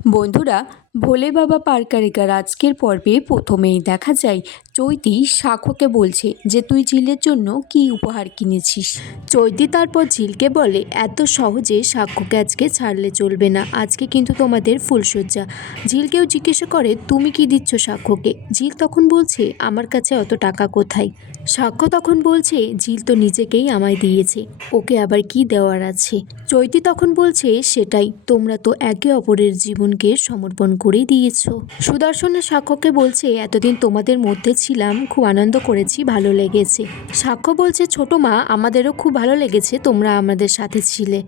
বন্ধুরা, ভোলে বাবা পার করেগার আজকের পর্বে প্রথমেই দেখা যায় চৈতি সাক্ষ্যকে বলছে যে তুই ঝিলের জন্য কি উপহার কিনেছিস। চৈতি তারপর ঝিলকে বলে এত সহজে সাক্ষ্যকে আজকে ছাড়লে চলবে না, আজকে কিন্তু তোমাদের ফুলশয্যা। ঝিলকেও জিজ্ঞাসা করে তুমি কি দিচ্ছ সাক্ষ্যকে। ঝিল তখন বলছে আমার কাছে অত টাকা কোথায়। সাক্ষ্য তখন বলছে ঝিল তো নিজেকেই আমায় দিয়েছে, ওকে আবার কি দেওয়ার আছে। চৈতি তখন বলছে সেটাই, তোমরা তো একে অপরের জীবনকে সমর্পণ করেই দিয়েছ। সুদর্শনের সাক্ষ্যকে বলছে এতদিন তোমাদের মধ্যে ছিলাম, খুব আনন্দ করেছি, ভালো লেগেছে। সাক্ষ্য বলছে ছোট মা আমাদেরও খুব ভালো লেগেছে তোমরা আমাদের সাথে ছিলে।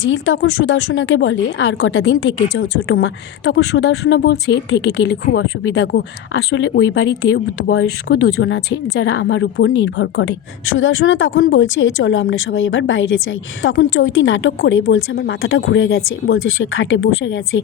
ঝিল তখন সুদর্শনাকে বলে আর কটা দিন থেকে যাও ছোট মা। তখন সুদর্শনা বলছে থেকে গেলে খুব অসুবিধা গো, আসলে ওই বাড়িতে বয়স্ক দুজন আছে যারা আমার উপর নির্ভর করে। সুদর্শনা তখন বলছে চলো আমরা সবাই এবার বাইরে যাই। তখন চৈতি নাটক করে বলছে আমার মাথাটা ঘুরে গেছে, বলছে সে খাটে বসে গেছে।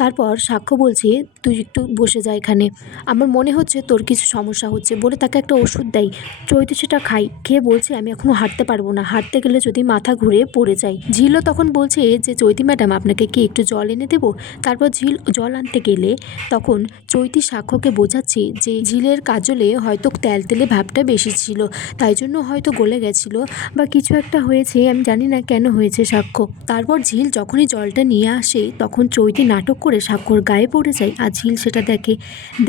তারপর সাক্ষ্য বলছে তুই একটু বসে যা এখানে, আমার মনে হচ্ছে তোর কিছু সমস্যা হচ্ছে, বলে তাকে একটা ওষুধ দেয়। চৈতি সেটা খাই, খেয়ে বলছে আমি এখনো হাঁটতে পারবো না, হাঁটতে গেলে যদি মাথা ঘুরে পড়ে যায়। ঝিলও তখন বলছে যে চৈতি ম্যাডাম আপনাকে কি একটু জল এনে দেবো। তারপর ঝিল জল আনতে গেলে তখন চৈতি সাক্ষ্যকে বোঝাচ্ছে যে ঝিলের কাজলে হয়তো তেলে ভাবটা বেশি ছিল, তাই জন্য হয়তো গলে গেছিল বা কিছু একটা হয়েছে, আমি জানি না কেন হয়েছে সাক্ষ্য। তারপর ঝিল যখনই জলটা নিয়ে আসে তখন চৈতি নাটক করে সাক্ষ্যর গায়ে পড়ে যায়, আর ঝিল সেটা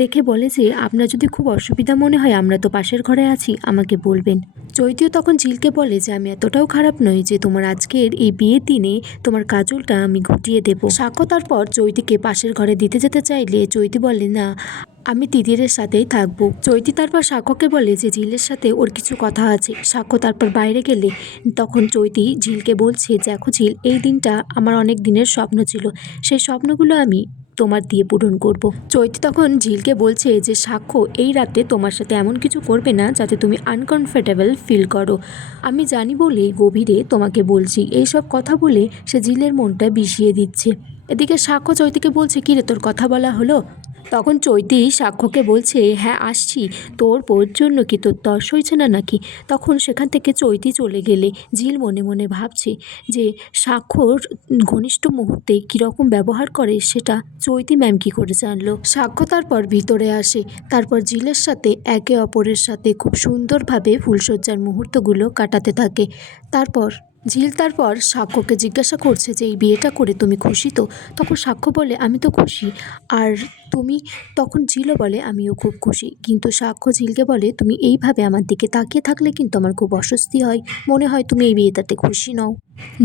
দেখে বলে যে আপনার যদি খুব অসুবিধা মনে হয় আমরা তো পাশের ঘরে আছি, আমাকে বলবেন। চৈতিও তখন ঝিলকে বলে যে আমি এতটাও খারাপ নই যে তোমার আজকের এই বিয়ের দিনে তোমার কাজলটা আমি ঘুটিয়ে দেব। সাক্ষ্য তারপর চৈতিকে পাশের ঘরে দিতে যেতে চাইলে চৈতি বলে না, আমি তিতিরের সাথেই থাকবো। চৈতি তারপর সাক্ষ্যকে বলে যে ঝিলের সাথে ওর কিছু কথা আছে। সাক্ষ্য তারপর বাইরে গেলে তখন চৈতি ঝিলকে বলছে দেখো ঝিল, এই দিনটা আমার অনেক দিনের স্বপ্ন ছিল, সেই স্বপ্নগুলো আমি তোমার দিয়ে পূরণ করব। চৈতি তখন ঝিলকে বলছে যে সাক্ষ্য এই রাতে তোমার সাথে এমন কিছু করবে না যাতে তুমি আনকমফর্টেবল ফিল করো, আমি জানি বলে গভীরে তোমাকে বলছি। এইসব কথা বলে সে ঝিলের মনটা বিষিয়ে দিচ্ছে। এদিকে সাক্ষ্য চৈতিকে বলছে কিরে তোর কথা বলা হলো। তখন চৈতি সাক্ষ্যকে বলছে হ্যাঁ আসছি, তোর বউর জন্য কি তোর তর সইছে না নাকি। তখন সেখান থেকে চৈতি চলে গেলে ঝিল মনে মনে ভাবছে যে সাক্ষ্যর ঘনিষ্ঠ মুহূর্তে কীরকম ব্যবহার করে সেটা চৈতি ম্যাম কী করে জানলো। সাক্ষ্য তারপর ভিতরে আসে, তারপর ঝিলের সাথে একে অপরের সাথে খুব সুন্দরভাবে ফুলশয্যার মুহূর্তগুলো কাটাতে থাকে। ঝিল তারপর সাক্ষ্যকে জিজ্ঞাসা করছে যে এই বিয়েটা করে তুমি খুশি তো। তখন সাক্ষ্য বলে আমি তো খুশি, আর তুমি। তখন ঝিলও বলে আমিও খুব খুশি, কিন্তু সাক্ষ্য ঝিলকে বলে তুমি এইভাবে আমার দিকে তাকিয়ে থাকলে কিন্তু আমার খুব অস্বস্তি হয়, মনে হয় তুমি এই বিয়েটাতে খুশি নও।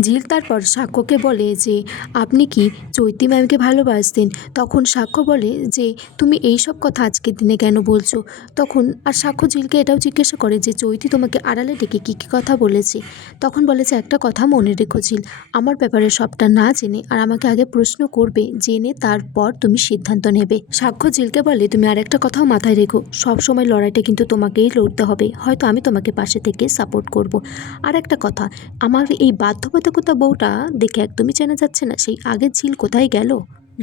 ঝিল তারপর সাক্ষ্যকে বলে যে আপনি কি চৈতি ম্যামকে ভালোবাসতেন। তখন সাক্ষ্য বলে যে তুমি এই সব কথা আজকের দিনে কেন বলছো। তখন আর সাক্ষ্য ঝিলকে এটাও জিজ্ঞাসা করে যে চৈতি তোমাকে আড়ালে ডেকে কী কী কথা বলেছে। তখন বলেছে একটা কথা মনে রেখো ঝিল, আমার ব্যাপারে সবটা না জেনে আর আমাকে আগে প্রশ্ন করবে, জেনে তারপর তুমি সিদ্ধান্ত নেবে। সাক্ষ্য ঝিলকে বলে তুমি আর একটা কথাও মাথায় রেখো, সব সময় লড়াইটা কিন্তু তোমাকেই লড়তে হবে, হয়তো আমি তোমাকে পাশে থেকে সাপোর্ট করব। আর একটা কথা, আমার এই বাধ্যবাধকতা বউটা দেখে একদমই চেনা যাচ্ছে না, সেই আগের ঝিল কোথায় গেল।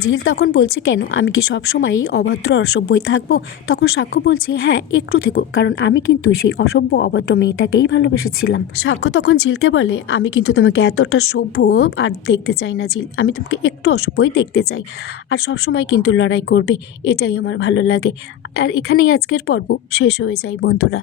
ঝিল তখন বলছে কেন, আমি কি সবসময়ই অভদ্র অসভ্যই থাকবো। তখন সাক্ষ্য বলছে হ্যাঁ একটু থেকো, কারণ আমি কিন্তু সেই অসভ্য অভদ্র মেয়েটাকেই ভালোবেসেছিলাম। সাক্ষ্য তখন ঝিলকে বলে আমি কিন্তু তোমাকে এতটা সভ্য আর দেখতে চাই না ঝিল, আমি তোমাকে একটু অসভ্যই দেখতে চাই, আর সবসময় কিন্তু লড়াই করবে, এটাই আমার ভালো লাগে। আর এখানেই আজকের পর্ব শেষ হয়ে যায় বন্ধুরা।